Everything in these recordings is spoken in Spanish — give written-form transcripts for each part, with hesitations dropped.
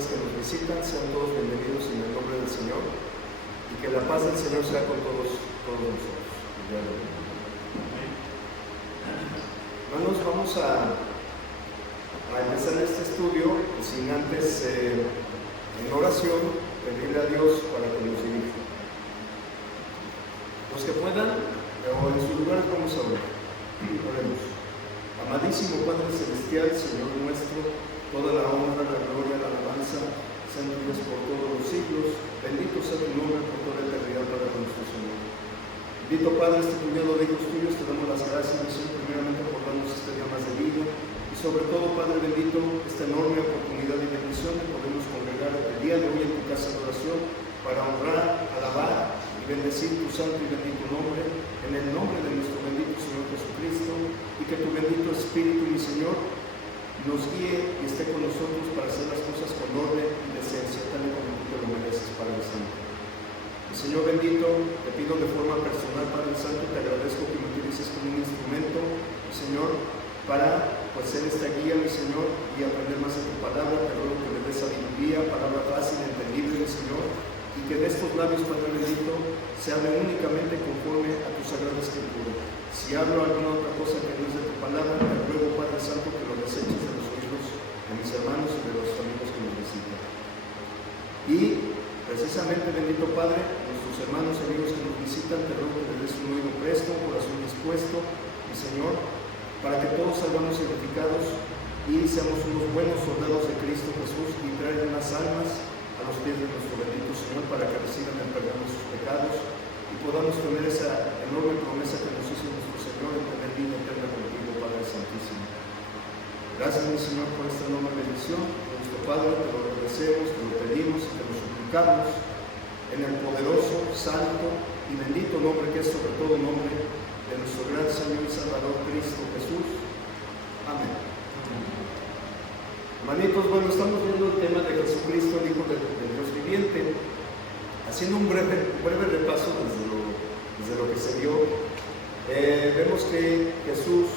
personas que nos visitan, sean todos bienvenidos en el nombre del Señor, y que la paz del Señor sea con todos nosotros. Hermanos, vamos a empezar este estudio sin antes en oración pedirle a Dios para que nos dirija. Los que puedan, o en sus lugares, vamos a orar. Oremos. Amadísimo Padre Celestial, Señor nuestro, toda la honra, la gloria, la alabanza sean tuyas por todos los siglos. Bendito sea tu nombre por toda la eternidad, Padre nuestro Señor. Bendito Padre, este puñado de hijos tuyos, te damos las gracias, Señor, primeramente por darnos este día más de vida, y sobre todo, Padre bendito, esta enorme oportunidad y bendición de podernos congregar el día de hoy en tu casa de oración para honrar, alabar y bendecir tu santo y bendito nombre, en el nombre de nuestro bendito Señor Jesucristo, y que tu bendito Espíritu, mi Señor, nos guíe y esté con nosotros para hacer las cosas con orden y decencia, tal y como tú te lo mereces, Padre Santo. Y Señor bendito, te pido de forma personal, Padre Santo, te agradezco que me utilices como un instrumento, mi Señor, para ser esta guía, mi Señor, y aprender más de tu palabra. Te ruego que me des sabiduría, palabra fácil, entendible, mi Señor, y que de estos labios, Padre bendito, se hable únicamente conforme a tu sagrada escritura. Si hablo alguna otra cosa que no es de tu palabra, te ruego, Padre Santo, que lo deseches de los oídos de mis hermanos y de los amigos que nos visitan. Y precisamente, bendito Padre, nuestros hermanos y amigos que nos visitan, te ruego que les des un oído presto, un corazón dispuesto, mi Señor, para que todos salgamos edificados y seamos unos buenos soldados de Cristo Jesús y traer más almas a los pies de nuestro bendito Señor para que reciban el perdón de sus pecados y podamos tener esa enorme promesa que nos hizo nuestro Señor en tener vida eterna contigo, Padre Santísimo. Gracias, mi Señor, por esta enorme bendición. Nuestro Padre, te lo agradecemos, te lo pedimos y te lo suplicamos en el poderoso, santo y bendito nombre que es sobre todo nombre de nuestro gran Señor y Salvador Cristo Jesús. Amén. Hermanitos, bueno, estamos viendo el tema de Jesucristo, el Hijo del Dios viviente, haciendo un breve repaso desde lo que se dio. Vemos que Jesús,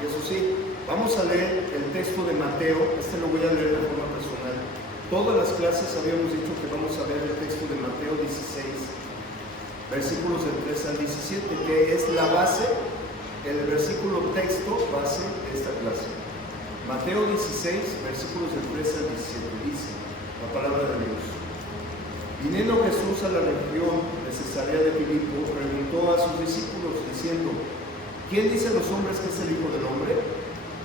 y eso sí, vamos a leer el texto de Mateo. Este lo voy a leer de forma personal. Todas las clases habíamos dicho que vamos a ver el texto de Mateo 16, versículos del 3 al 17, que es la base, el versículo texto base de esta clase. Mateo 16, versículos del 3 al 17, dice la palabra de Dios. Viniendo Jesús a la región de Cesarea de Filipo, preguntó a sus discípulos diciendo: ¿quién dicen los hombres que es el Hijo del Hombre?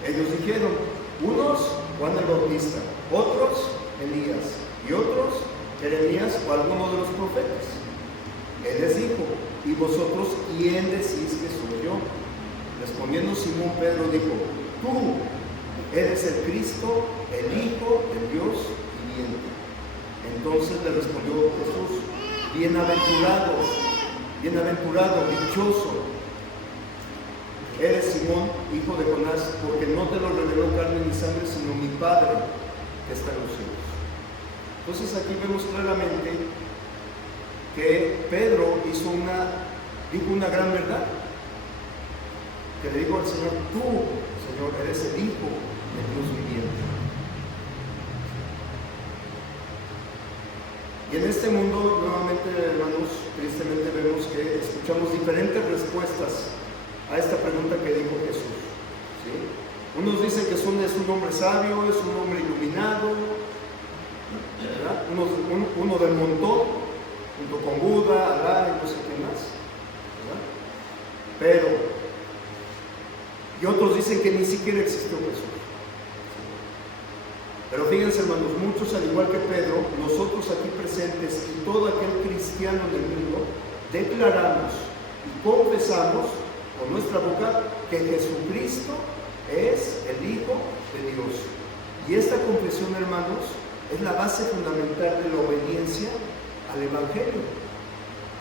Ellos dijeron: unos, Juan el Bautista, otros, Elías, y otros, Jeremías o alguno de los profetas. Él les dijo: ¿y vosotros quién decís que soy yo? Respondiendo Simón Pedro dijo: tú eres el Cristo, el Hijo del Dios viviente. Entonces le respondió Jesús: bienaventurado, dichoso eres Simón, hijo de Jonás, porque no te lo reveló carne ni sangre, sino mi Padre que está en los cielos. Entonces aquí vemos claramente que Pedro dijo una gran verdad, que le dijo al Señor: tú, Señor, eres el Hijo de Dios viviente. Y en este mundo, nuevamente, hermanos, tristemente vemos que escuchamos diferentes respuestas a esta pregunta que dijo Jesús, ¿sí? Unos dicen que es un hombre sabio, es un hombre iluminado, ¿verdad? Uno del montón, junto con Buda, Alá y no sé qué más, ¿verdad? Y otros dicen que ni siquiera existió Jesús. Pero fíjense, hermanos, muchos, al igual que Pedro, nosotros aquí presentes y todo aquel cristiano del mundo, declaramos y confesamos con nuestra boca que Jesucristo es el Hijo de Dios. Y esta confesión, hermanos, es la base fundamental de la obediencia al Evangelio.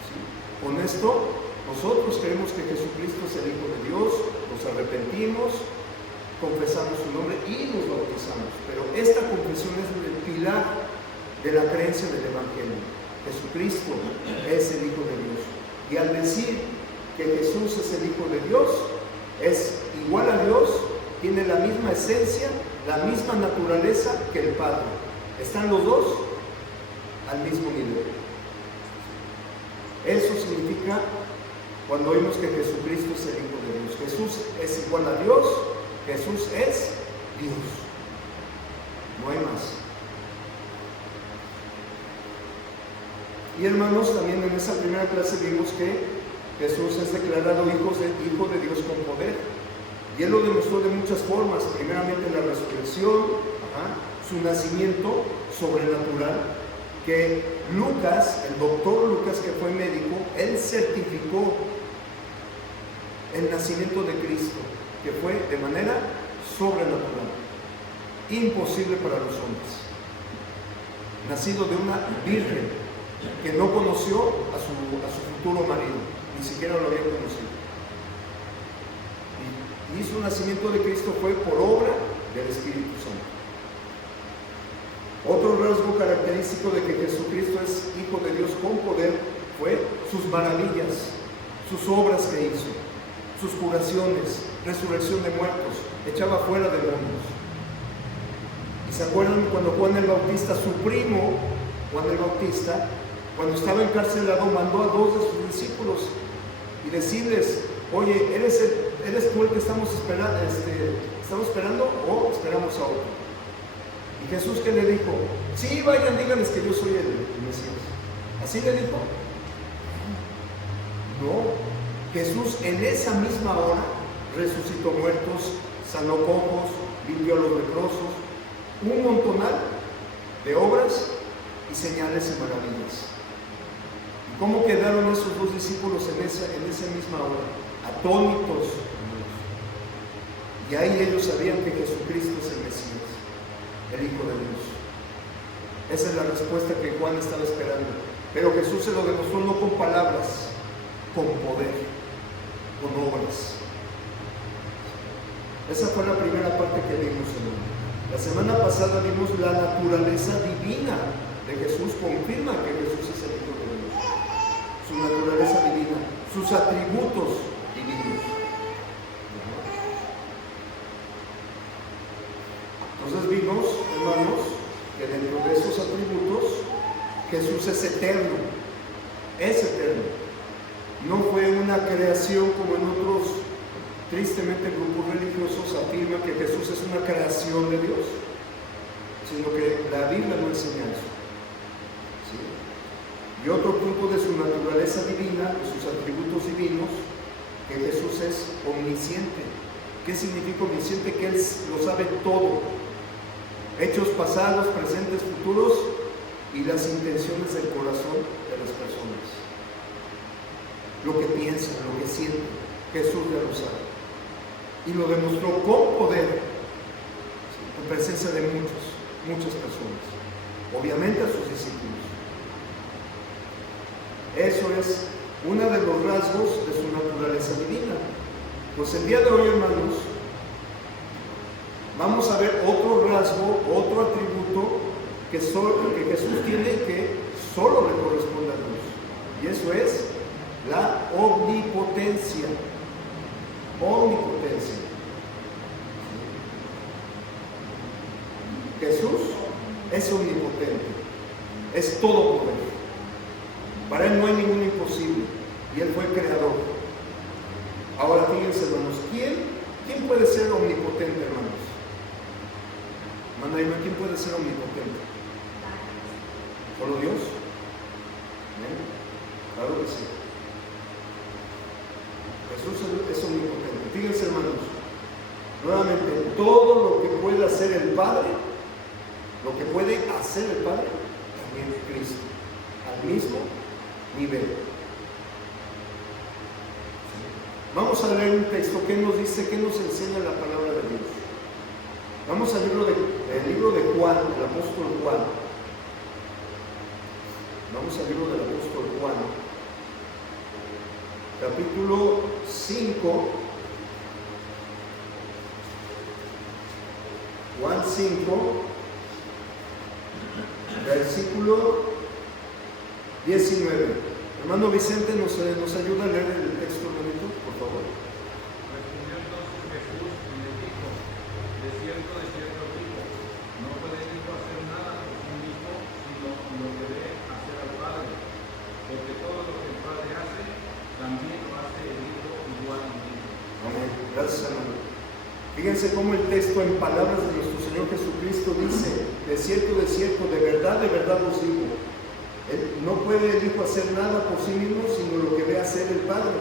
¿Sí? Con esto, nosotros creemos que Jesucristo es el Hijo de Dios, nos arrepentimos, confesamos su nombre y nos bautizamos. Pero esta confesión es el pilar de la creencia del Evangelio. Jesucristo es el Hijo de Dios. Y al decir que Jesús es el Hijo de Dios, es igual a Dios, tiene la misma esencia, la misma naturaleza que el Padre. Están los dos al mismo nivel. Eso significa cuando oímos que Jesucristo es el Hijo de Dios. Jesús es igual a Dios, Jesús es Dios. No hay más. Y hermanos, también en esa primera clase vimos que Jesús es declarado Hijo de Dios con poder. Y Él lo demostró de muchas formas. Primeramente la resurrección, su nacimiento sobrenatural, que Lucas, el doctor Lucas, que fue médico, él certificó el nacimiento de Cristo, que fue de manera sobrenatural, imposible para los hombres. Nacido de una virgen que no conoció a su futuro marido, ni siquiera lo había conocido. Y su nacimiento de Cristo fue por obra del Espíritu Santo. Otro rasgo característico de que Jesucristo es Hijo de Dios con poder fue sus maravillas, sus obras que hizo, sus curaciones, resurrección de muertos, echaba fuera demonios. ¿Y se acuerdan cuando Juan el Bautista, su primo Juan el Bautista, cuando estaba encarcelado, mandó a 2 de sus discípulos y decirles: oye, ¿eres tú el que estamos esperando o esperamos a otro? Y Jesús, ¿qué le dijo? Sí, vayan, díganles que yo soy el Mesías. ¿Así le dijo? No. Jesús en esa misma hora resucitó muertos, sanó cojos, limpió a los leprosos, un montonal de obras y señales y maravillas. ¿Y cómo quedaron esos 2 discípulos en esa misma hora? Atónitos. Y ahí ellos sabían que Jesucristo es el Mesías, el Hijo de Dios. Esa es la respuesta que Juan estaba esperando. Pero Jesús se lo demostró no con palabras, con poder, con obras. Esa fue la primera parte que vimos, hermano. La semana pasada vimos la naturaleza divina de Jesús. Confirma que Jesús es el Hijo de Dios. Su naturaleza divina, sus atributos divinos. Entonces vimos, hermanos, que dentro de esos atributos Jesús es eterno. Es eterno. No fue una creación como en otros, tristemente, grupos religiosos afirman que Jesús es una creación de Dios, sino que la Biblia no enseña eso. ¿Sí? Y otro punto de su naturaleza divina, de sus atributos divinos, que Jesús es omnisciente. ¿Qué significa omnisciente? Que Él lo sabe todo. Hechos pasados, presentes, futuros y las intenciones del corazón de las personas. Lo que piensan, lo que sienten, Jesús ya lo sabe. Y lo demostró con poder, en presencia de muchas personas. Obviamente a sus discípulos. Eso es uno de los rasgos de su naturaleza divina. Pues el día de hoy, hermanos, vamos a ver otro rasgo, otro atributo que Jesús tiene que solo le corresponde a Dios. Y eso es la omnipotencia. Omnipotencia. Jesús es omnipotente, es todo poder. Para Él no hay ningún imposible y Él fue el creador. Ahora fíjense, hermanos, ¿quién puede ser omnipotente, hermanos? ¿Quién puede ser omnipotente? ¿Solo Dios? ¿Bien? Claro que sí. Jesús es omnipotente. Fíjense, hermanos, nuevamente, todo lo que puede hacer el Padre, lo que puede hacer el Padre, también Cristo, al mismo nivel. Vamos a leer un texto que nos dice, que nos enseña la palabra de Dios. Vamos al libro de Juan, del apóstol Juan. Vamos al libro del apóstol Juan, capítulo 5, Juan 5, versículo 19. Hermano Vicente, ¿nos ayuda a leer el texto, hermanito, por favor? Respondió entonces Jesús y le dijo: de cierto os digo, no podéis hacer nada por sí Fíjense cómo el texto en palabras de nuestro Señor Jesucristo dice: de cierto, de verdad os digo. No puede el Hijo hacer nada por sí mismo, sino lo que ve hacer el Padre.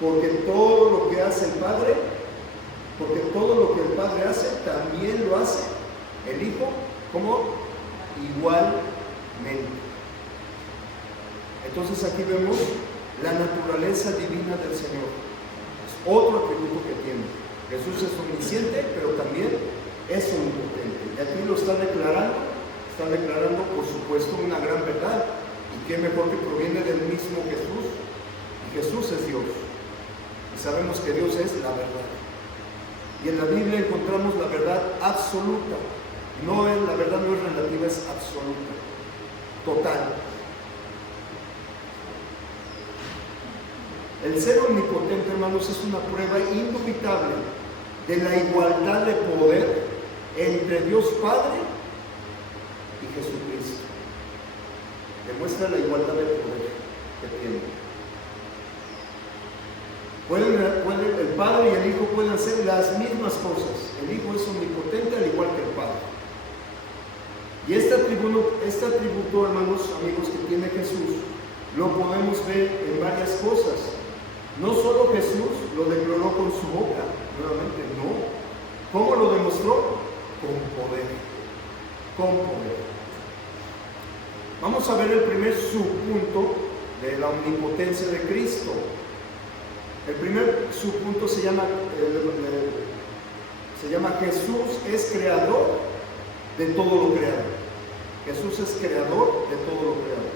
Porque todo lo que hace el Padre, porque todo lo que el Padre hace, también lo hace el Hijo, como igualmente. Entonces aquí vemos la naturaleza divina del Señor. Es otro atributo que tiene. Jesús es omnisciente, pero también es omnipotente. Y aquí lo está declarando, por supuesto, una gran verdad. Y qué mejor que proviene del mismo Jesús. Y Jesús es Dios. Y sabemos que Dios es la verdad. Y en la Biblia encontramos la verdad absoluta. La verdad no es relativa, es absoluta, total. El ser omnipotente, hermanos, es una prueba indubitable de la igualdad de poder entre Dios Padre y Jesucristo. Demuestra la igualdad de poder que tiene. El Padre y el Hijo pueden hacer las mismas cosas. El Hijo es omnipotente al igual que el Padre. Y este atributo, hermanos, amigos, que tiene Jesús, lo podemos ver en varias cosas. No solo Jesús lo declaró con su boca, nuevamente, no. ¿Cómo lo demostró? Con poder. Vamos a ver el primer subpunto de la omnipotencia de Cristo. El primer subpunto se llama Jesús es creador de todo lo creado. Jesús es creador de todo lo creado.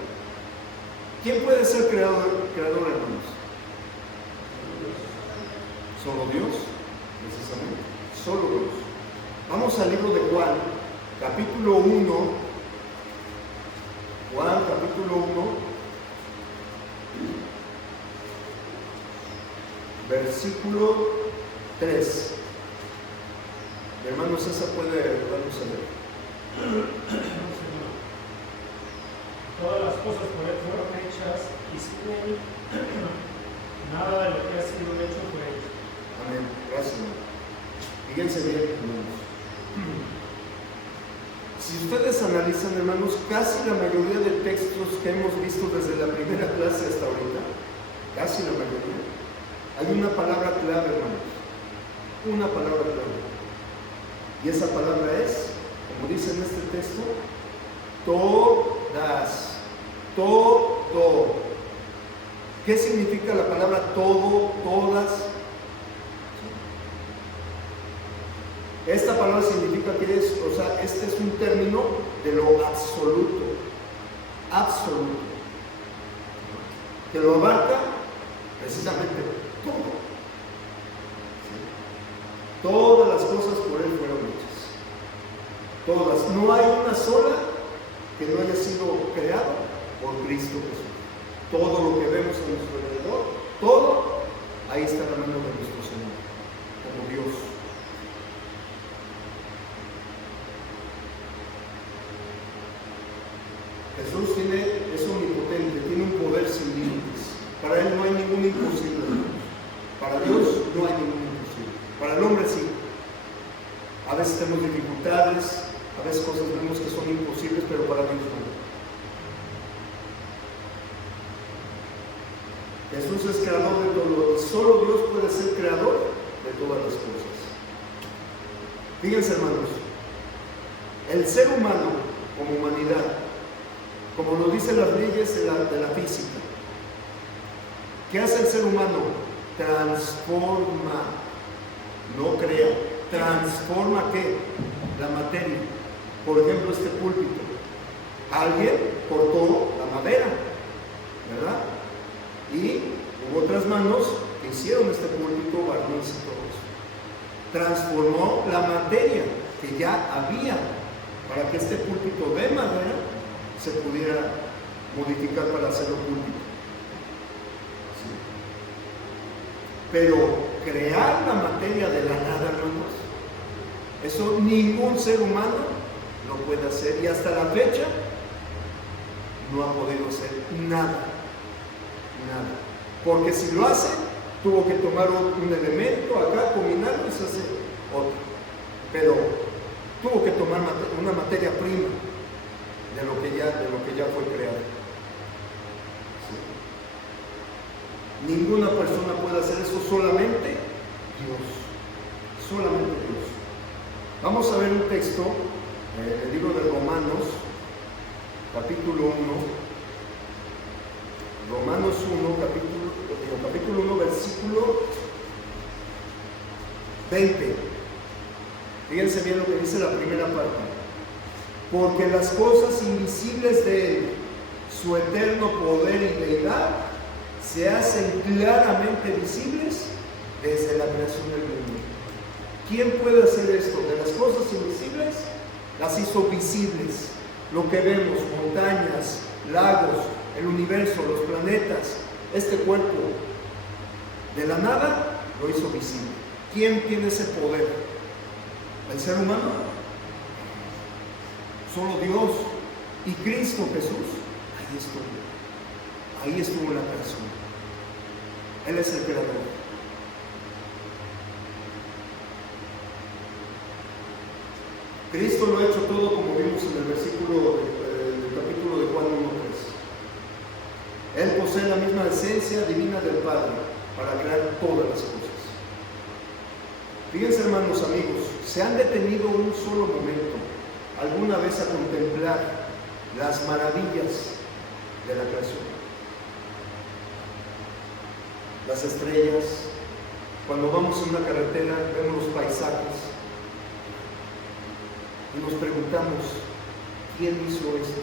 ¿Quién puede ser creador, hermanos? Solo Dios, precisamente. Solo Dios. Vamos al libro de Juan, capítulo 1. Juan, capítulo 1, versículo 3. Mi hermano César puede ayudarnos a leer. Todas las cosas por él fueron hechas y sin él nada de lo que ha sido hecho fue hecho. Amén. Gracias, hermano. Fíjense bien, hermanos. Si ustedes analizan, hermanos, casi la mayoría de textos que hemos visto desde la primera clase hasta ahorita, casi la mayoría, hay una palabra clave, hermanos. Una palabra clave. Y esa palabra es, como dice en este texto, todas. Todo. ¿Qué significa la palabra todo, todas? Esta palabra significa que este es un término de lo absoluto, que lo abarca precisamente todo. Todas las cosas por él fueron hechas. Todas. No hay una sola que no haya sido creada por Cristo Jesús. Todo lo que vemos a nuestro alrededor, todo, ahí está la mano de nuestro Señor, como Dios. Jesús es omnipotente, tiene un poder sin límites. Para él no hay ningún imposible. Para Dios no hay ningún imposible. Para el hombre sí. A veces tenemos dificultades, a veces cosas vemos que son imposibles, pero para Dios no. Jesús es creador de todo, y solo Dios puede ser creador de todas las cosas. Fíjense, hermanos, el ser humano como humanidad, como lo dicen las leyes de la física, ¿qué hace el ser humano? Transforma, no crea, transforma ¿qué? La materia. Por ejemplo, este púlpito. Alguien cortó la madera, ¿verdad? Y hubo otras manos que hicieron este púlpito, barniz y todo eso. Transformó la materia que ya había para que este púlpito de madera se pudiera modificar para hacerlo púlpito. ¿Sí? Pero crear la materia de la nada, hermanos, eso ningún ser humano lo puede hacer, y hasta la fecha no ha podido hacer nada. Porque si lo hace, tuvo que tomar un elemento acá, combinarlo y se hace otro. Pero tuvo que tomar una materia prima de lo que ya fue creado. ¿Sí? Ninguna persona puede hacer eso, solamente Dios. Solamente Dios. Vamos a ver un texto, el libro de Romanos, capítulo 1. Romanos 1, capítulo 1, versículo 20. Fíjense bien lo que dice la primera parte. Porque las cosas invisibles de Él, su eterno poder y deidad, se hacen claramente visibles desde la creación del mundo. ¿Quién puede hacer esto? De las cosas invisibles, las hizo visibles. Lo que vemos, montañas, lagos, el universo, los planetas, este cuerpo, de la nada, lo hizo visible. ¿Quién tiene ese poder? ¿El ser humano? Solo Dios. Y Cristo Jesús, ahí estuvo la persona. Él es el creador. Cristo lo ha hecho todo, como vimos en el versículo del capítulo de Juan 1:3. Él posee la misma esencia divina del Padre para crear todas las cosas. Fíjense, hermanos, amigos, ¿se han detenido un solo momento alguna vez a contemplar las maravillas de la creación? Las estrellas, cuando vamos en una carretera, vemos los paisajes y nos preguntamos, ¿quién hizo esto?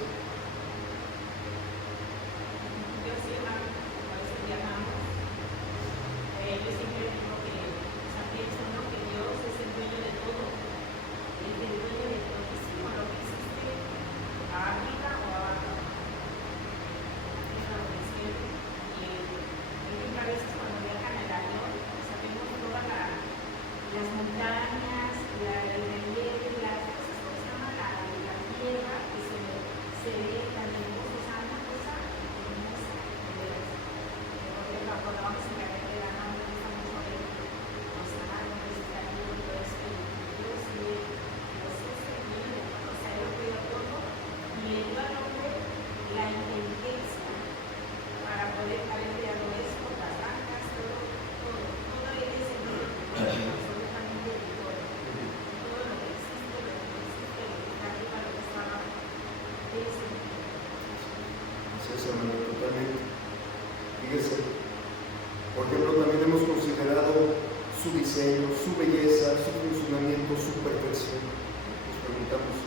Totalmente. Fíjese, por ejemplo, también hemos considerado su diseño, su belleza, su funcionamiento, su perfección. Nos preguntamos,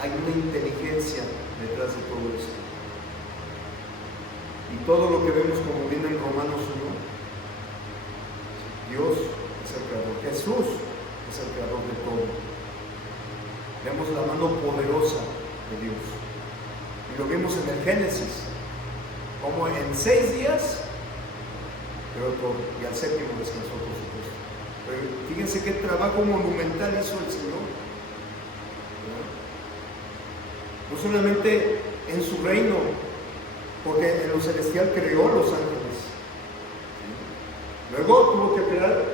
¿hay una inteligencia detrás de todo esto? Y todo lo que vemos, como viene en Romanos 1, Dios es el creador, Jesús es el creador de todo. Vemos la mano poderosa de Dios. Y lo vimos en el Génesis, como en 6 días creó todo, y al séptimo descansó, por supuesto. Pero fíjense qué trabajo monumental hizo el Señor. No solamente en su reino, porque en lo celestial creó los ángeles. Luego tuvo que crear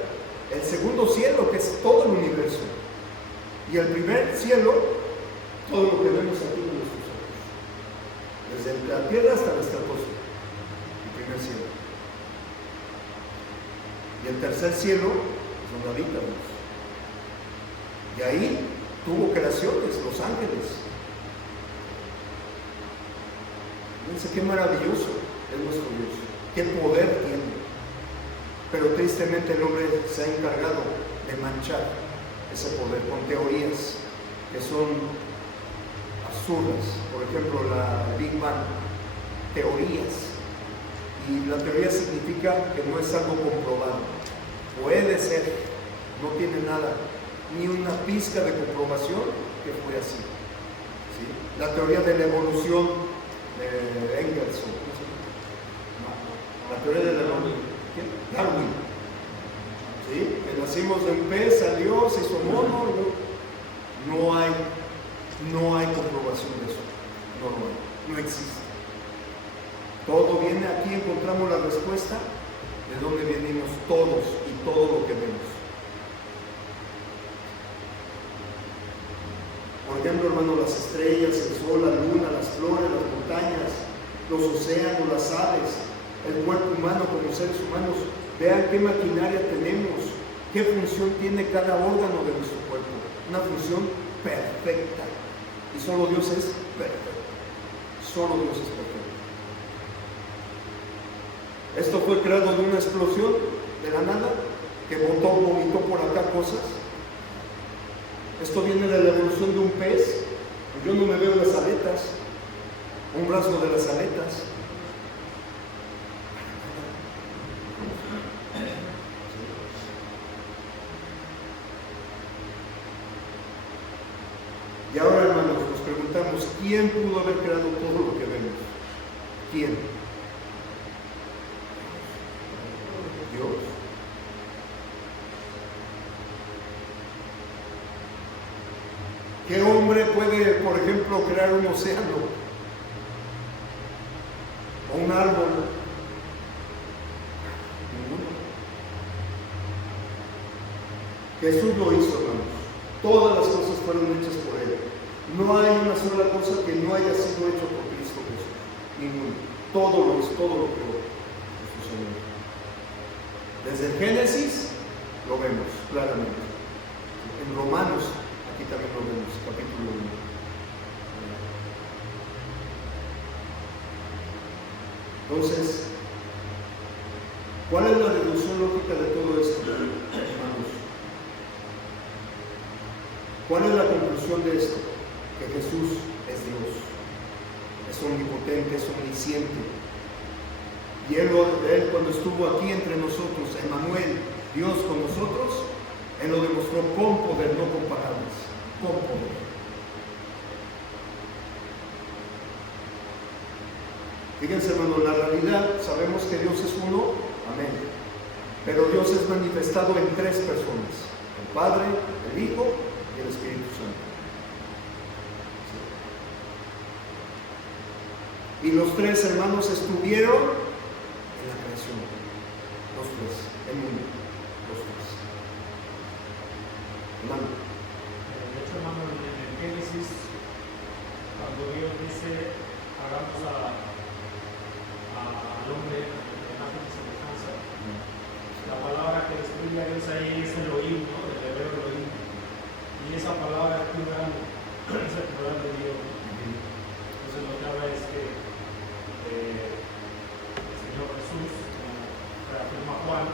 el segundo cielo, que es todo el universo. Y el primer cielo, todo lo que vemos aquí con nuestros ojos. Desde la tierra hasta la estratosfera. El primer cielo. Y el tercer cielo es donde habita Dios. Y ahí tuvo creaciones, los ángeles. Fíjense qué maravilloso es nuestro Dios, qué poder tiene. Pero tristemente el hombre se ha encargado de manchar ese poder con teorías que son absurdas. Por ejemplo, la Big Bang, teorías. Y la teoría significa que no es algo comprobado. Puede ser, no tiene nada, ni una pizca de comprobación que fue así. ¿Sí? La teoría de la evolución de Engels, la teoría de la Darwin, ¿sí? Que nacimos de un pez, salió, se hizo mono, no hay comprobación de eso, no existe. Todo viene aquí, encontramos la respuesta de dónde venimos todos y todo lo que vemos. Por ejemplo, hermano, las estrellas, el sol, la luna, las flores, las montañas, los océanos, las aves, el cuerpo humano como seres humanos. Vean qué maquinaria tenemos, qué función tiene cada órgano de nuestro cuerpo. Una función perfecta. Y solo Dios es perfecto. Solo Dios es perfecto. Esto fue creado de una explosión de la nada que vomitó por acá cosas. Esto viene de la evolución de un pez. Yo no me veo las aletas, un rasgo de las aletas. Y ahora, hermanos, nos preguntamos, ¿quién pudo haber creado todo lo que vemos? ¿Quién? Dios. ¿Qué hombre puede, por ejemplo, crear un océano? ¿O un árbol? Ninguno. Jesús lo hizo, hermanos. Todas las cosas fueron hechas por Él. No hay una sola cosa que no haya sido hecho por Cristo Jesús. Ninguno. Todo lo creó Jesús Señor. Desde el Génesis lo vemos claramente. En Romanos, aquí también lo vemos, capítulo 1. Entonces, ¿cuál es la deducción lógica de todo esto, hermanos? ¿Cuál es la conclusión de esto? Que Jesús es Dios, es omnipotente, es omnisciente. Y él cuando estuvo aquí entre nosotros, Emmanuel, Dios con nosotros, Él lo demostró con poder, no con palabras, con poder. Fíjense, hermano, la realidad, sabemos que Dios es uno, amén. Pero Dios es manifestado en tres personas: el Padre, el Hijo y el Espíritu Santo. Y los tres, hermanos, estuvieron en la creación. Los tres, el mundo, los tres. Hermano. De hecho, hermano, en el Génesis, cuando Dios dice, hagamos al hombre en imagen y semejanza, la palabra que describe a Dios ahí es Elohim, ¿no? Del hebreo Elohim. Y esa palabra es plural, es el plural de Dios. Entonces lo que habla es que el Señor Jesús, como reafirma Juan,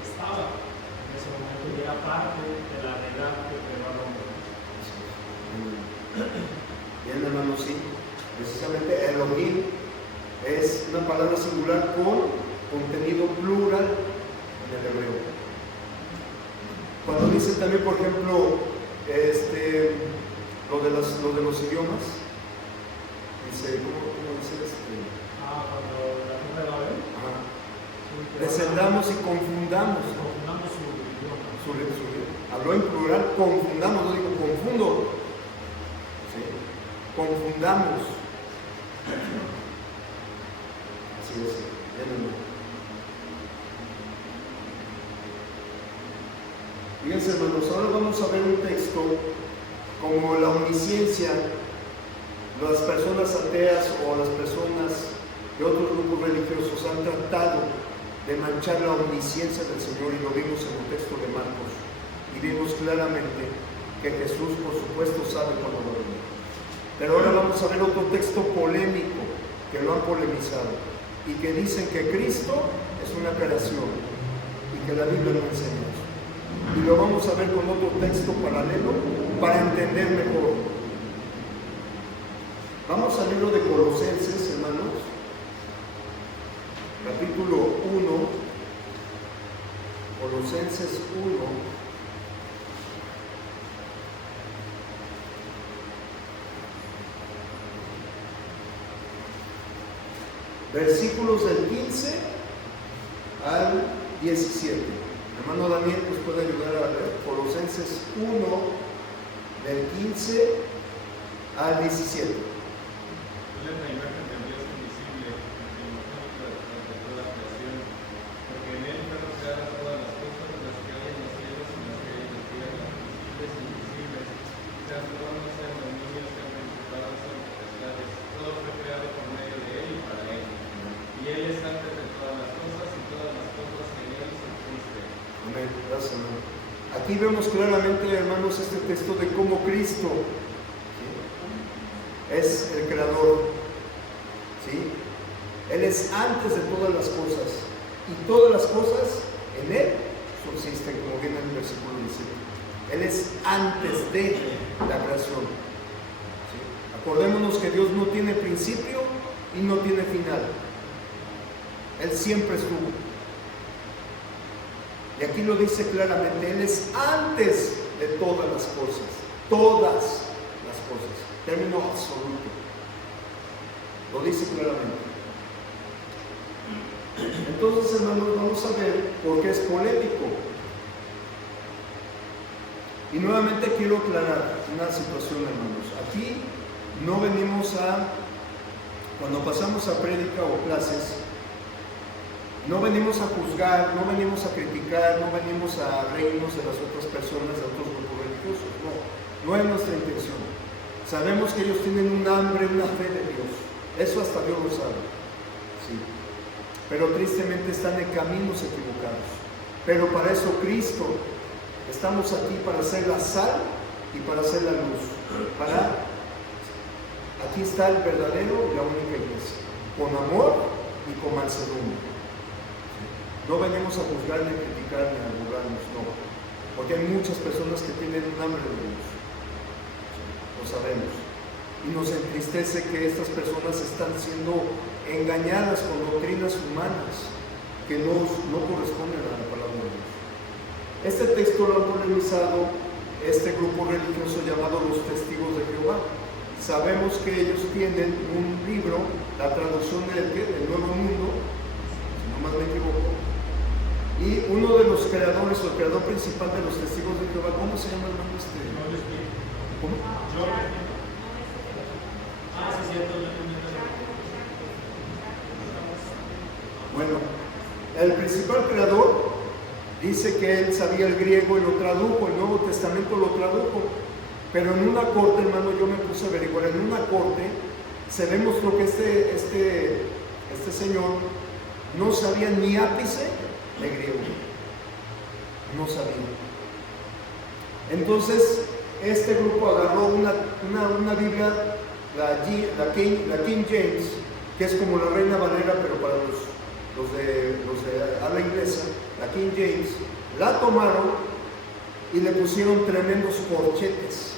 estaba en ese momento y era parte de la realidad que creó al hombre. Bien, hermano, sí. Precisamente Elohim es una palabra singular con contenido plural en el hebreo. Cuando dicen también, por ejemplo, lo de los idiomas, dice, ¿cómo dice? Cuando la Torre de Babel, descendamos y confundamos. confundamos su idioma. Habló en plural, confundamos, no digo confundo. ¿Sí? Confundamos. Así es. Fíjense, hermanos, ahora vamos a ver un texto como la omnisciencia. Las personas ateas o las personas de otros grupos religiosos han tratado de manchar la omnisciencia del Señor, y lo vimos en el texto de Marcos, y vimos claramente que Jesús, por supuesto, sabe cuándo va a venir. Pero ahora vamos a ver otro texto polémico que lo han polemizado y que dicen que Cristo es una creación y que la Biblia no enseña eso. Y lo vamos a ver con otro texto paralelo para entender mejor. Vamos al libro de Colosenses, hermanos, capítulo 1, Colosenses 1, versículos del 15 al 17. Hermano Daniel nos puede ayudar a ver Colosenses 1, del 15 al 17. La imagen de Dios invisible, el primogénito de toda la creación, Aquí vemos claramente, hermanos, este texto de cómo Cristo, ¿sí?, es el creador, ¿sí? Él es antes de todas las cosas, y todas las cosas en Él subsisten, como viene en el versículo 17. Él es antes de la creación, ¿sí? Acordémonos que Dios no tiene principio y no tiene final. Él siempre estuvo. Y aquí lo dice claramente, Él es antes de todas las cosas. Todas las cosas. Término absoluto. Lo dice claramente. Entonces, hermanos, vamos a ver por qué es polémico. Y nuevamente quiero aclarar una situación, hermanos. Aquí no venimos cuando pasamos a prédica o clases, no venimos a juzgar, no venimos a criticar, no venimos a reírnos de las otras personas, de otros grupos religiosos. No es nuestra intención. Sabemos que ellos tienen un hambre, una fe de Dios. Eso hasta Dios lo sabe. Sí. Pero tristemente están en caminos equivocados. Pero para eso Cristo, estamos aquí para ser la sal y para ser la luz. Aquí está el verdadero y la única iglesia, con amor y con mansedumbre. No venimos a juzgar, ni a criticar, ni a burlarnos, no. Porque hay muchas personas que tienen un hambre de Dios. Lo sabemos. Y nos entristece que estas personas están siendo engañadas con doctrinas humanas que no corresponden a la palabra de Dios. Este texto lo ha polemizado este grupo religioso llamado los Testigos de Jehová. Sabemos que ellos tienen un libro, la traducción del Nuevo Mundo, si no más me equivoco, y uno de los creadores, o el creador principal de los Testigos de Jehová, ¿cómo se llama el nombre este? ¿Cómo? Bueno, el principal creador dice que él sabía el griego y lo tradujo, el Nuevo Testamento lo tradujo, pero en una corte, hermano, yo me puse a averiguar, en una corte se demostró que este señor no sabía ni ápice de griego, no sabía. Entonces, este grupo agarró una Biblia, la King James, que es como la Reina Valera, pero para los de habla inglesa, la King James, la tomaron y le pusieron tremendos corchetes,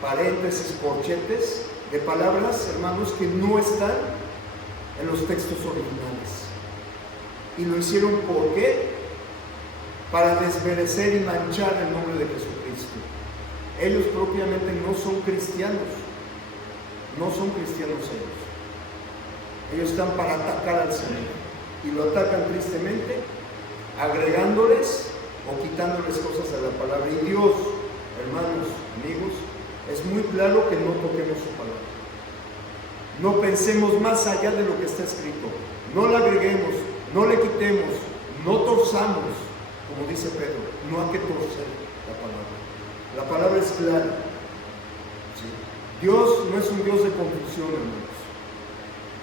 paréntesis, corchetes, de palabras, hermanos, que no están en los textos originales. Y lo hicieron, ¿por qué? Para desmerecer y manchar el nombre de Jesucristo. Ellos propiamente no son cristianos. No son cristianos ellos. Ellos están para atacar al Señor. Y lo atacan tristemente, agregándoles o quitándoles cosas a la palabra. Y Dios, hermanos, amigos, es muy claro que no toquemos su palabra. No pensemos más allá de lo que está escrito. No la agreguemos, no le quitemos, no torzamos, como dice Pedro. No hay que torcer la palabra. La palabra es clara. ¿Sí? Dios no es un Dios de confusión, hermanos.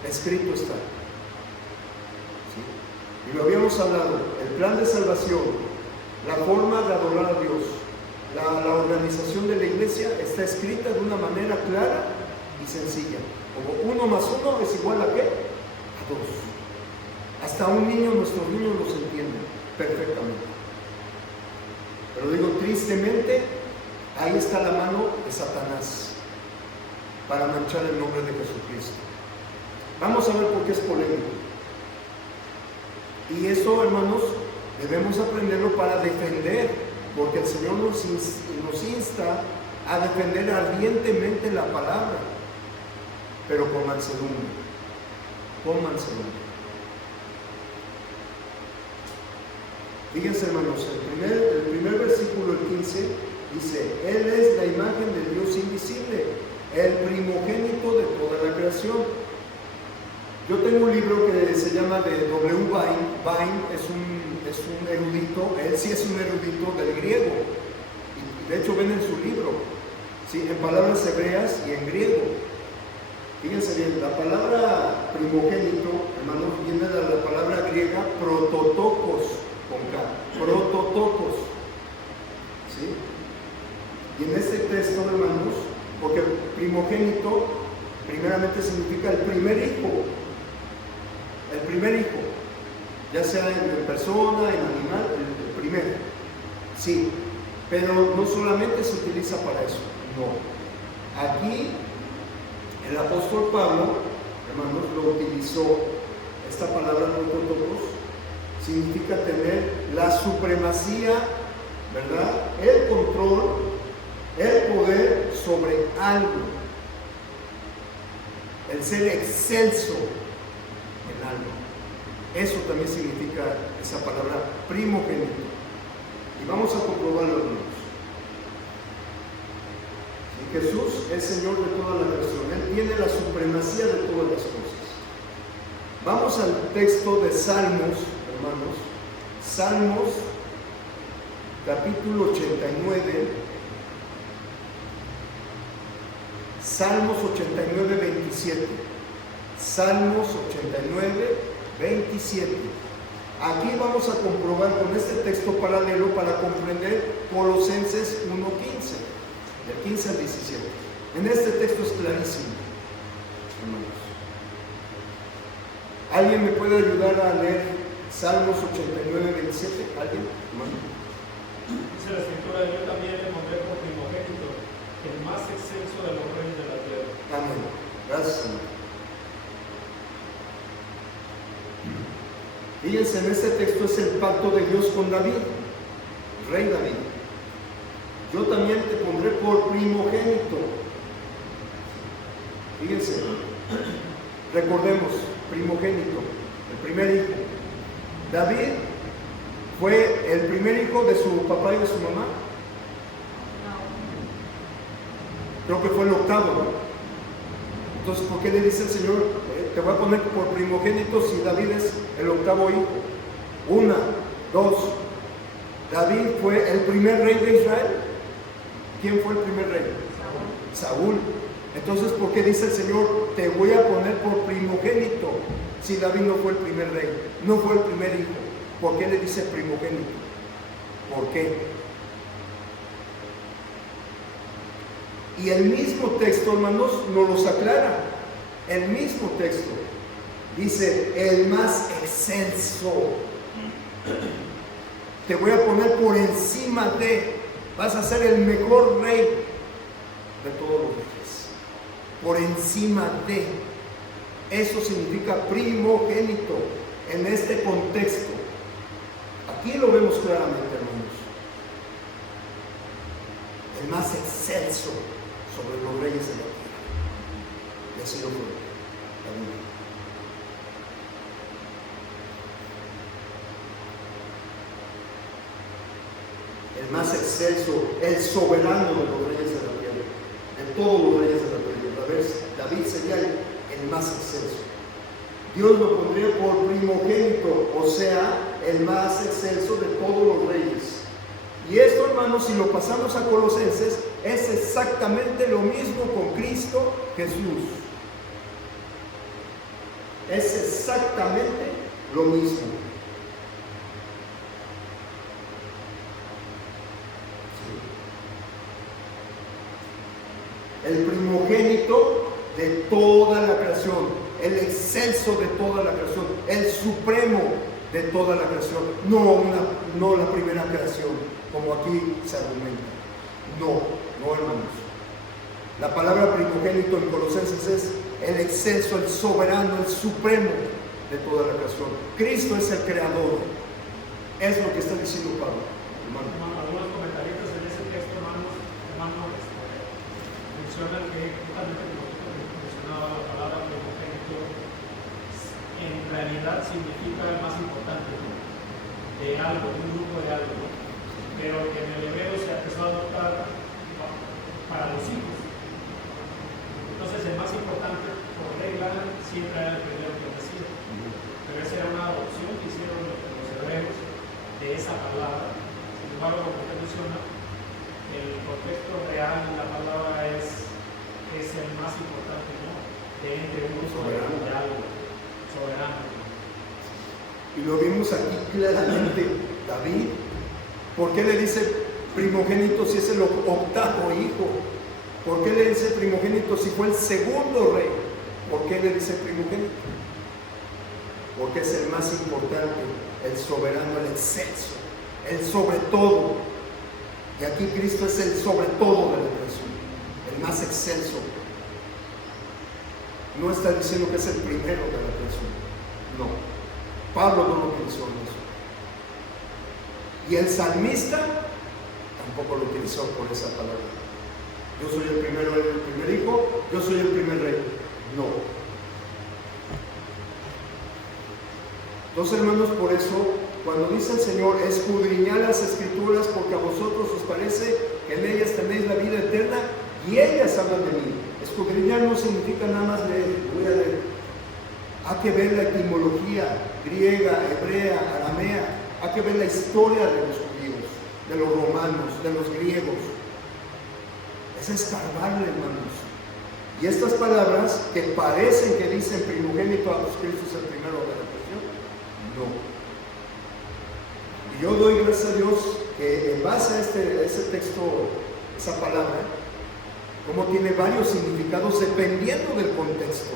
Escrito está. ¿Sí? Y lo habíamos hablado. El plan de salvación, la forma de adorar a Dios, la organización de la iglesia está escrita de una manera clara y sencilla. Como 1 más 1 es igual a ¿qué? A 2. Hasta un niño, nuestros niños los entienden perfectamente. Pero digo, tristemente, ahí está la mano de Satanás para manchar el nombre de Jesucristo. Vamos a ver por qué es polémico. Y eso, hermanos, debemos aprenderlo para defender, porque el Señor nos insta a defender ardientemente la palabra, pero con mansedumbre. Con mansedumbre. Fíjense, hermanos, el primer versículo, el 15, dice: Él es la imagen del Dios invisible, el primogénito de toda la creación. Yo tengo un libro que se llama de W. Vine. Vine es un erudito, él sí es un erudito del griego. Y de hecho ven en su libro, ¿sí?, en palabras hebreas y en griego. Fíjense bien, la palabra primogénito, hermanos, viene de la palabra griega prototokos, con K, prototokos. ¿sí? Y en este texto, hermanos, porque primogénito primeramente significa el primer hijo, ya sea en persona, en animal, el primero, sí, pero no solamente se utiliza para eso, no. Aquí el apóstol Pablo, hermanos, lo utilizó, esta palabra prototokos significa tener la supremacía, ¿verdad? El control, el poder sobre algo, el ser excelso en algo. Eso también significa esa palabra primogénito. Y vamos a comprobarlo, hermanos. Y Jesús es Señor de toda la creación. Él tiene la supremacía de todas las cosas. Vamos al texto de Salmos, hermanos. Salmos, capítulo 89. Salmos 89, 27. Salmos 89, 27. Aquí vamos a comprobar con este texto paralelo para comprender Colosenses 1:15, del 15 al 17. En este texto es clarísimo, hermanos. ¿Alguien me puede ayudar a leer Salmos 89, 27? ¿Alguien? Hermano. Dice la escritura: yo también le pondré por primogénito, el más excelso de los reyes de la tierra. Amén. Gracias, Señor. Fíjense, en este texto es el pacto de Dios con David, rey David. Yo también te pondré por primogénito. Fíjense, recordemos, primogénito, el primer hijo. David fue el primer hijo de su papá y de su mamá. Creo que fue el octavo, ¿no? Entonces, ¿por qué le dice el Señor, te voy a poner por primogénito si David es el octavo hijo? Una, dos. David fue el primer rey de Israel. ¿Quién fue el primer rey? Saúl. Entonces, ¿por qué dice el Señor, te voy a poner por primogénito si David no fue el primer rey, no fue el primer hijo? ¿Por qué le dice primogénito? ¿Por qué? Y el mismo texto, hermanos, nos los aclara. El mismo texto dice, el más excelso. Te voy a poner por encima de, vas a ser el mejor rey de todos los reyes. Por encima de. Eso significa primogénito en este contexto. Aquí lo vemos claramente, hermanos. El más excelso sobre los reyes de la tierra. Y así lo fue. El más excelso, el soberano de los reyes de la tierra, de todos los reyes de la tierra. David sería el más excelso. Dios lo pondría por primogénito, o sea, el más excelso de todos los reyes. Y esto, hermanos, si lo pasamos a Colosenses, es exactamente lo mismo con Cristo Jesús. Es exactamente lo mismo. El primogénito de toda la creación, el excelso de toda la creación, el supremo de toda la creación, no la primera creación, como aquí se argumenta. No, hermanos. La palabra primogénito en Colosenses es el excelso, el soberano, el supremo de toda la creación. Cristo es el creador. Es lo que está diciendo Pablo, hermano. Algunos comentaristas en ese texto, hermanos, mencionan que justamente como mencionaba la palabra primogénito, en realidad significa el más importante, ¿no? De algo, de un grupo de algo, ¿no? Pero que en el hebreo se empezó a adoptar para los hijos. Entonces el más importante, por regla, siempre era el primero que decía. Pero esa era una adopción que hicieron los hebreos de esa palabra. Sin embargo, como usted menciona, el contexto real de la palabra es el más importante, ¿no? De entre un soberano de algo, soberano. Y lo vimos aquí claramente. David, ¿por qué le dice primogénito si es el octavo hijo? ¿Por qué le dice primogénito si fue el segundo rey? ¿Por qué le dice primogénito? Porque es el más importante, el soberano, el excelso, el sobre todo. Y aquí Cristo es el sobre todo de la creación, el más excelso. No está diciendo que es el primero de la creación, no. Pablo no lo utilizó en eso. Y el salmista tampoco lo utilizó por esa palabra. Yo soy el primero, el primer hijo, yo soy el primer rey. No. Entonces, hermanos, por eso, cuando dice el Señor, escudriñad las Escrituras, porque a vosotros os parece que en ellas tenéis la vida eterna, y ellas hablan de mí. Escudriñar no significa nada más leer, voy a leer. Hay que ver la etimología griega, hebrea, aramea, hay que ver la historia de los judíos, de los romanos, de los griegos. Es escarbarle, hermanos. Y estas palabras que parecen que dicen primogénito a los Cristo es el primero de la creación, no. Y yo doy gracias a Dios que en base a ese texto, esa palabra, como tiene varios significados dependiendo del contexto.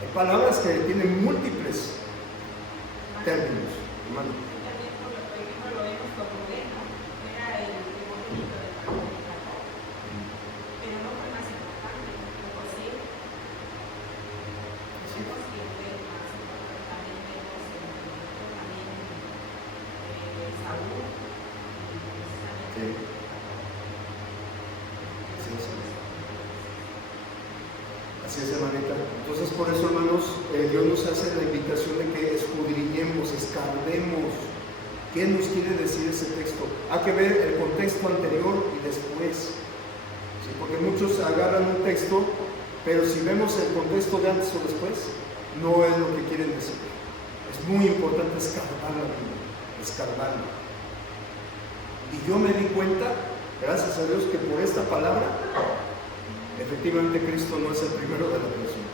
Hay palabras que tienen múltiples términos, hermano. Así es, hermanita. Entonces, por eso, hermanos, Dios nos hace la invitación de que escudriñemos, escarbemos. ¿Qué nos quiere decir ese texto? Hay que ver el contexto anterior y después. ¿Sí? Porque muchos agarran un texto, pero si vemos el contexto de antes o después, no es lo que quieren decir. Es muy importante escarbar la Biblia, escarbarla. Y yo me di cuenta, gracias a Dios, que por esta palabra, efectivamente Cristo no es el primero de la creación.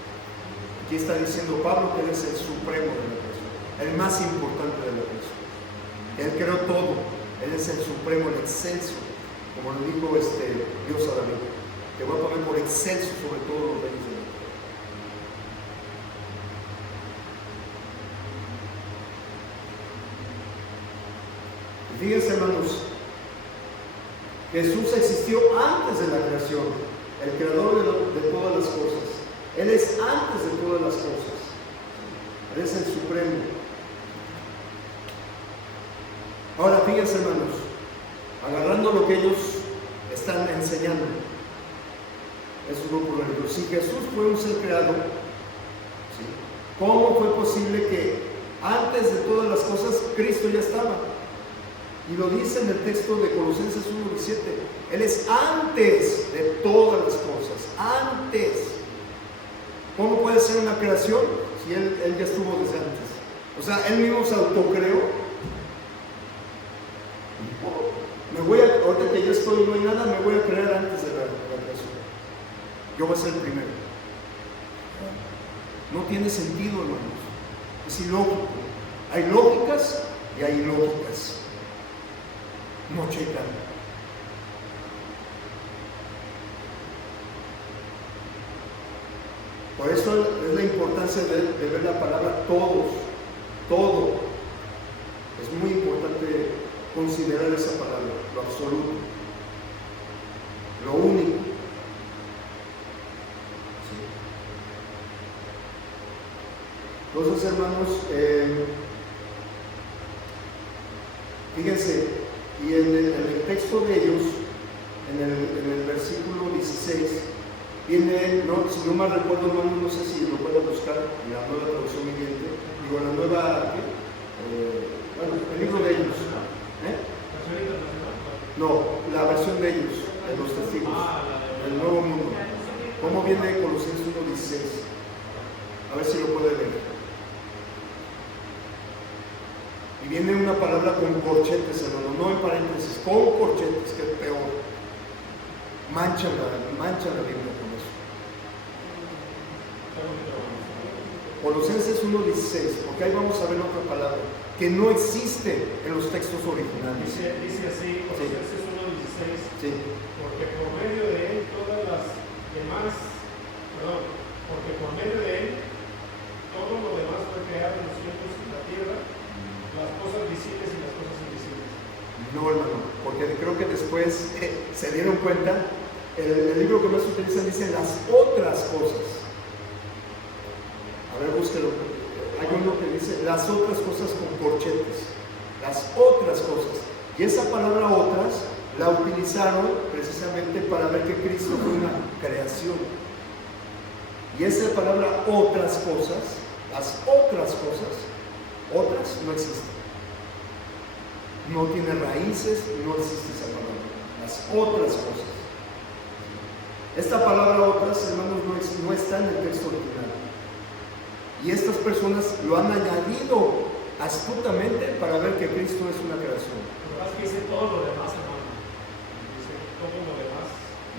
Aquí está diciendo Pablo que Él es el supremo de la creación, el más importante de la creación. Él creó todo, Él es el supremo, el excelso, como lo dijo Dios a David. Te voy a poner por excelso sobre todos los reyes de la tierra. Y fíjense, hermanos, Jesús existió antes de la creación, el creador de todas las cosas. Él es antes de todas las cosas. Él es el supremo. Ahora, fíjense, hermanos, agarrando lo que ellos están enseñando, es un grupo religioso. Si Jesús fue un ser creado, ¿sí?, ¿cómo fue posible que antes de todas las cosas Cristo ya estaba? Y lo dice en el texto de Colosenses 1:17. Él es antes de todas las cosas, antes. ¿Cómo puede ser una creación si él ya estuvo desde antes? O sea, Él mismo se autocreó. Ahorita que yo estoy y no hay nada, me voy a crear antes de la creación. Yo voy a ser el primero. No tiene sentido, hermanos. Es ilógico. Hay lógicas y hay ilógicas. No checan. Por eso es la importancia de ver la palabra todos, todo. Es muy importante considerar esa palabra, lo absoluto, lo único. ¿Sí? Entonces, hermanos, fíjense, y en el texto de ellos, en el versículo 16, viene, si no mal recuerdo, hermano, no sé si lo puedo buscar en la nueva traducción viviente, digo, en la nueva, bueno, el libro de ellos. No, la versión de ellos, de los testigos, del Nuevo Mundo. ¿Cómo viene Colosenses 1:16? A ver si lo puede ver. Y viene una palabra con corchetes, hermano, no en paréntesis, con corchetes, que es peor. Mancha la Biblia con eso. Colosenses 1:16, porque ahí vamos a ver otra palabra. que no existe en los textos originales. Dice así, Colosenses 1:16, Sí. porque por medio de él todo lo demás fue creado en los cielos y la tierra, las cosas visibles y las cosas invisibles. No, hermano, porque creo que después se dieron cuenta, el libro que más utilizan dice las otras cosas. A ver, búsquelo. Hay uno que dice las otras cosas con corchetes, las otras cosas. Y esa palabra otras la utilizaron precisamente para ver que Cristo fue una creación. Y esa palabra otras cosas, las otras cosas, otras no existen. No tiene raíces, no existe esa palabra. Las otras cosas. Esta palabra otras, hermanos, no está en el texto original. Y estas personas lo han añadido astutamente para ver que Cristo es una creación. Lo que dice todo lo demás, hermano. Dice todo lo demás.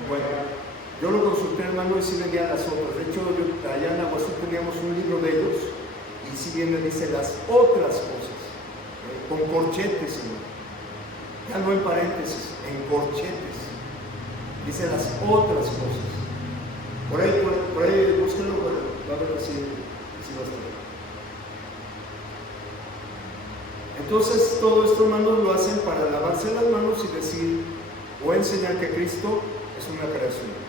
Bueno, yo lo consulté, hermano, y sí venía las otras. De hecho, allá en Aguasú teníamos un libro de ellos, y sí viene, dice las otras cosas, con corchetes, hermano. Ya no en paréntesis, en corchetes. Dice las otras cosas. Por ahí, búsquenlo, va a ver que sí va a estar. Entonces, todo esto, hermanos, lo hacen para lavarse las manos y decir, o enseñar que Cristo es una creación.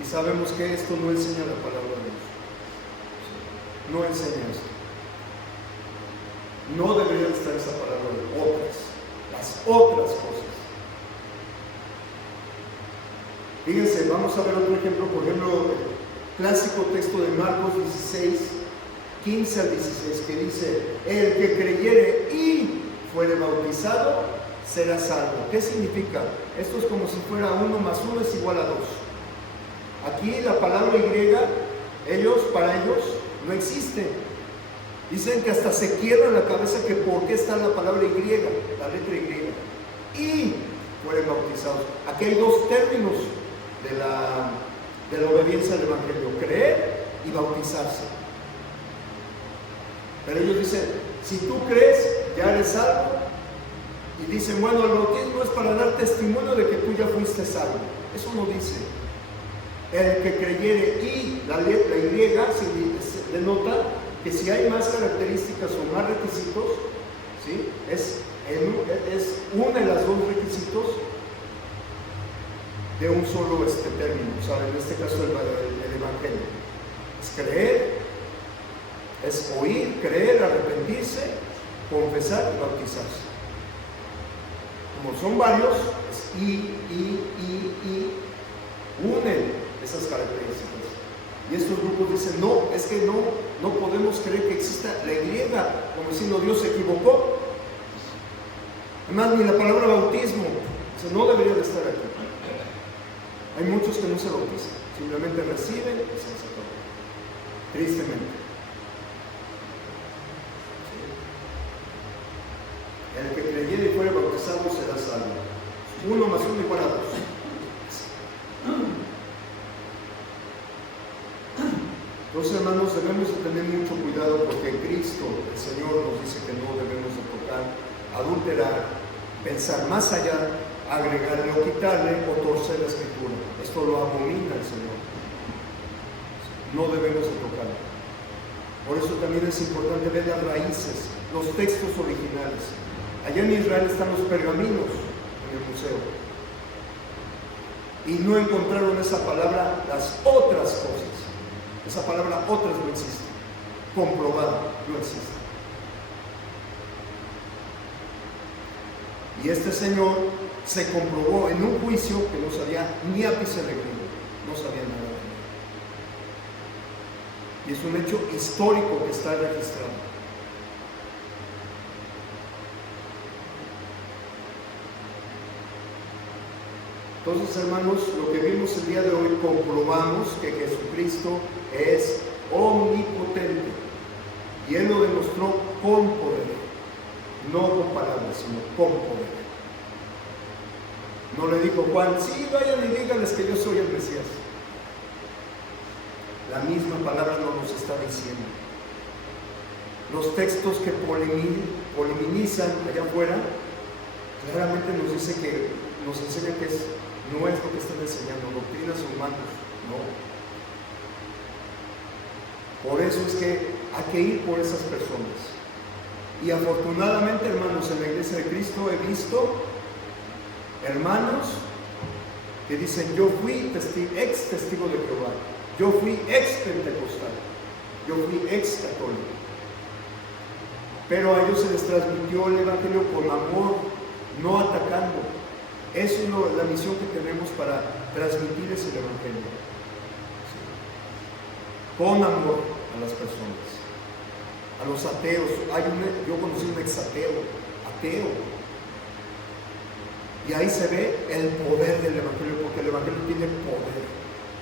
Y sabemos que esto no enseña la palabra de Dios. No enseña esto. No debería estar esa palabra de otras. Las otras cosas. Fíjense, vamos a ver otro ejemplo, por ejemplo, el clásico texto de Marcos 16, 15 al 16, que dice, el que creyere y fuere bautizado, será salvo. ¿Qué significa? Esto es como si fuera 1 más 1 es igual a 2. Aquí la palabra Y, para ellos, no existe. Dicen que hasta se quiebra la cabeza que por qué está la palabra Y, la letra Y. Y fueren bautizados. Aquí hay dos términos de la obediencia al Evangelio: creer y bautizarse. Pero ellos dicen, si tú crees, ya eres salvo. Y dicen, bueno, el bautismo es para dar testimonio de que tú ya fuiste salvo. Eso no dice. El que creyere, y la letra Y denota que si hay más características o más requisitos, ¿sí? Une las dos requisitos de un solo término, ¿saben? En este caso el Evangelio. Es creer, es oír, creer, arrepentirse, confesar y bautizarse. Como son varios, es unen esas características. Y estos grupos dicen, no, es que no podemos creer que exista la Y, como diciendo Dios se equivocó. Además, ni la palabra bautismo, no debería de estar aquí. Hay muchos que no se bautizan, simplemente reciben y se les acabó. Tristemente. El que creyere y fuere bautizado será salvo. 1 más 1 igual a 2. Entonces, hermanos, debemos de tener mucho cuidado porque Cristo, el Señor, nos dice que no debemos de tocar, adulterar, pensar más allá, agregarle o quitarle o torcer la Escritura. Esto lo abomina el Señor. No debemos de tocarlo. Por eso también es importante ver las raíces, los textos originales. Allá en Israel están los pergaminos en el museo. Y no encontraron esa palabra, las otras cosas. Esa palabra otras no existe. Comprobado, no existe. Y este señor se comprobó en un juicio que no sabía ni ápice de griego, no sabía nada de él. Y es un hecho histórico que está registrado. Entonces, hermanos, lo que vimos el día de hoy, comprobamos que Jesucristo es omnipotente. Y Él lo demostró con poder. No con palabras, sino con poder. No le dijo Juan, sí, vayan y díganles que yo soy el Mesías. La misma palabra no nos está diciendo. los textos que polemizan allá afuera, claramente nos dice que nos enseña que no es lo que están enseñando, doctrinas humanas, no. Por eso es que hay que ir por esas personas. Y afortunadamente, hermanos, en la iglesia de Cristo he visto hermanos que dicen: yo fui ex testigo de Jehová, yo fui ex pentecostal, yo fui ex católico. Pero a ellos se les transmitió el evangelio con amor, no atacando. Es la misión que tenemos para transmitirles el evangelio. Sí. Con amor a las personas. A los ateos. Yo conocí un ex ateo. Y ahí se ve el poder del evangelio, porque el evangelio tiene poder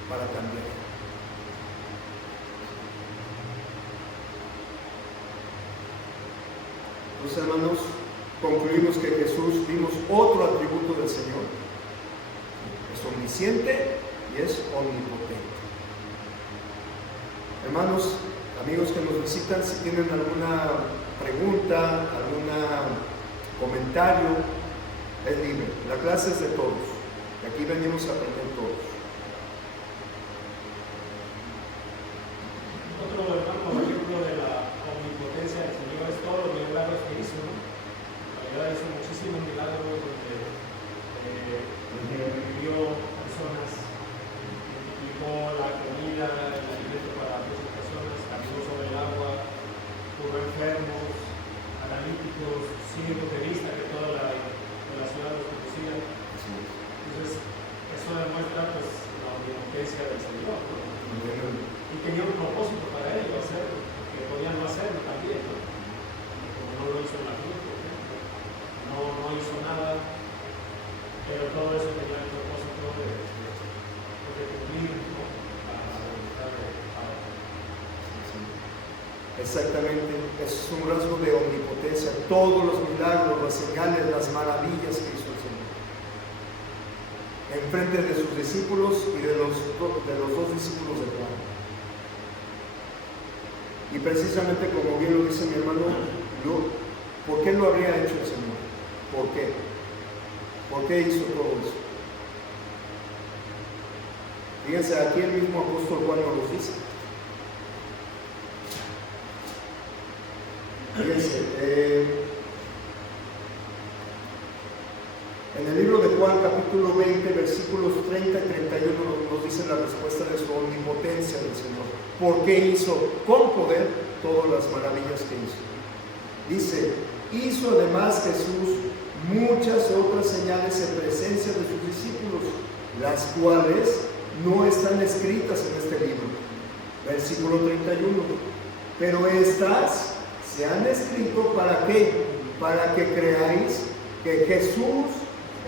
para cambiar. Entonces, hermanos, concluimos que Jesús, vimos otro atributo del Señor: es omnisciente y es omnipotente. Hermanos, amigos que nos visitan, si tienen alguna pregunta, algún comentario, es libre. La clase es de todos, y aquí venimos a aprender todos. Otro ejemplo de la omnipotencia del Señor es todos los milagros que hizo, ¿no? En realidad hizo muchísimos milagros donde revivió personas, multiplicó la comida, el alimento para muchas personas, caminó sobre el agua, curó enfermos, paralíticos, ciegos de vista, que toda la ciudad los conocía. Entonces, eso demuestra pues la omnipotencia del Señor, ¿no? Y tenía un propósito para ello, hacerlo, que podían no hacerlo también, ¿no? Como no lo hizo en la cruz, no hizo nada, pero todo eso tenía el propósito de cumplir, ¿no? La voluntad de Padre. Exactamente, eso es un rasgo de omnipotencia. Todos los milagros, las señales, las maravillas que hizo el Señor en frente de sus discípulos y de los dos discípulos de Juan. Y precisamente, como bien lo dice mi hermano, ¿por qué lo habría hecho el Señor? ¿Por qué? ¿Por qué hizo todo eso? Fíjense, aquí el mismo apóstol Juan nos lo dice. Fíjense, en el libro de Juan, capítulo 20, versículos 30 y 31, nos dice la respuesta de su omnipotencia del Señor. ¿Por qué hizo con poder todas las maravillas que hizo? Dice: hizo además Jesús muchas otras señales en presencia de sus discípulos, las cuales no están escritas en este libro. Versículo 31. Pero estas se han escrito ¿para qué? Para que creáis que Jesús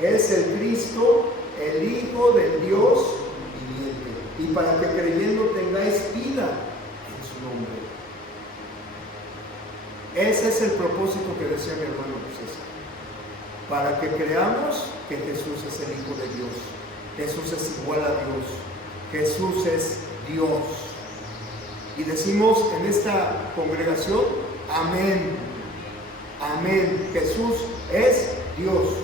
es el Cristo, el Hijo del Dios viviente, y para que creyendo tengáis vida en su nombre. Ese es el propósito que decía mi hermano César, para que creamos que Jesús es el Hijo de Dios, Jesús es igual a Dios, Jesús es Dios. Y decimos en esta congregación: amén, amén, Jesús es Dios.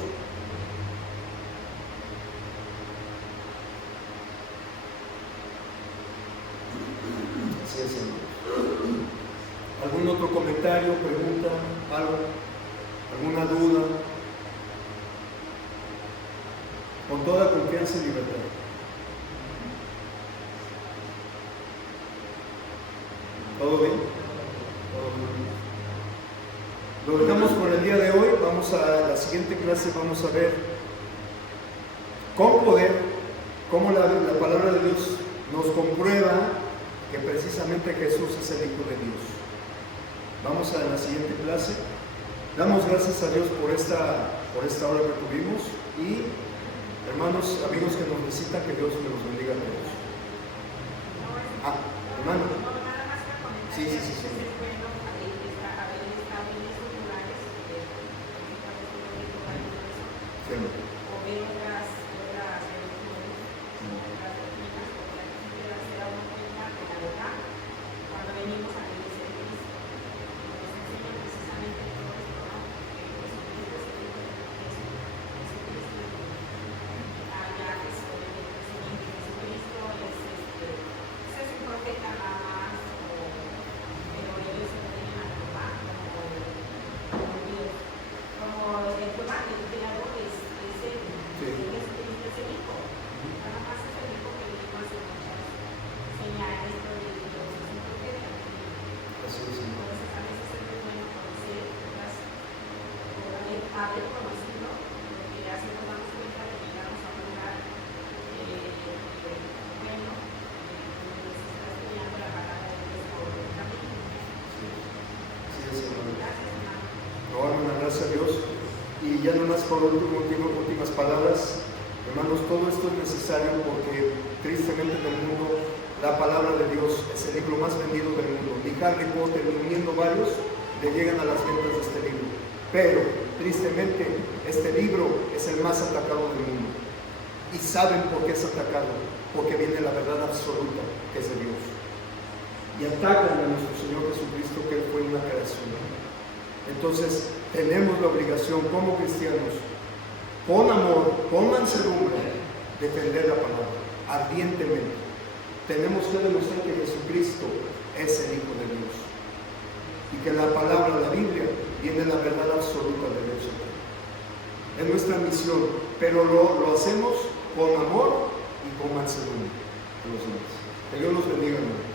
Así es, hermanos. ¿Algún otro comentario, pregunta, algo? ¿Alguna duda? Con toda confianza y libertad. ¿Todo bien? Lo dejamos por el día de hoy. Vamos a la siguiente clase, vamos a ver con poder cómo la palabra de Dios nos comprueba que precisamente Jesús es el Hijo de Dios. Vamos a la siguiente clase. Damos gracias a Dios por esta hora que tuvimos, y hermanos, amigos que nos visitan, que Dios me los bendiga a todos. Hermano. Sí. Y ya nomás por últimas palabras, hermanos, todo esto es necesario porque tristemente en el mundo la palabra de Dios es el libro más vendido del mundo. Ni Harry Potter, ni uniendo varios, le llegan a las ventas de este libro. Pero, tristemente, este libro es el más atacado del mundo. Y saben por qué es atacado, porque viene la verdad absoluta, que es de Dios. Y atacan a nuestro Señor Jesucristo, que Él fue una creación. Entonces, tenemos la obligación como cristianos, con amor, con mansedumbre, defender la palabra, ardientemente. Tenemos que demostrar que Jesucristo es el Hijo de Dios. Y que la palabra, la Biblia, viene la verdad absoluta de Dios. Es nuestra misión, pero lo hacemos con amor y con mansedumbre a los demás. Que Dios los bendiga, hermanos.